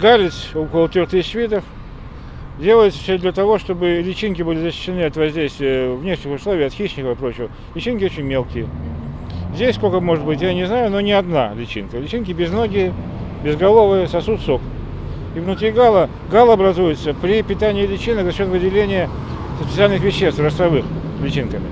Галец около 3000 видов. Делается все для того, чтобы личинки были защищены от воздействия внешних условий, от хищников и прочего. Личинки очень мелкие. Здесь сколько может быть, я не знаю, но не одна личинка. Личинки безногие, безголовые, сосут сок. И внутри гала образуется при питании личинок за счет выделения специальных веществ ростовых личинками.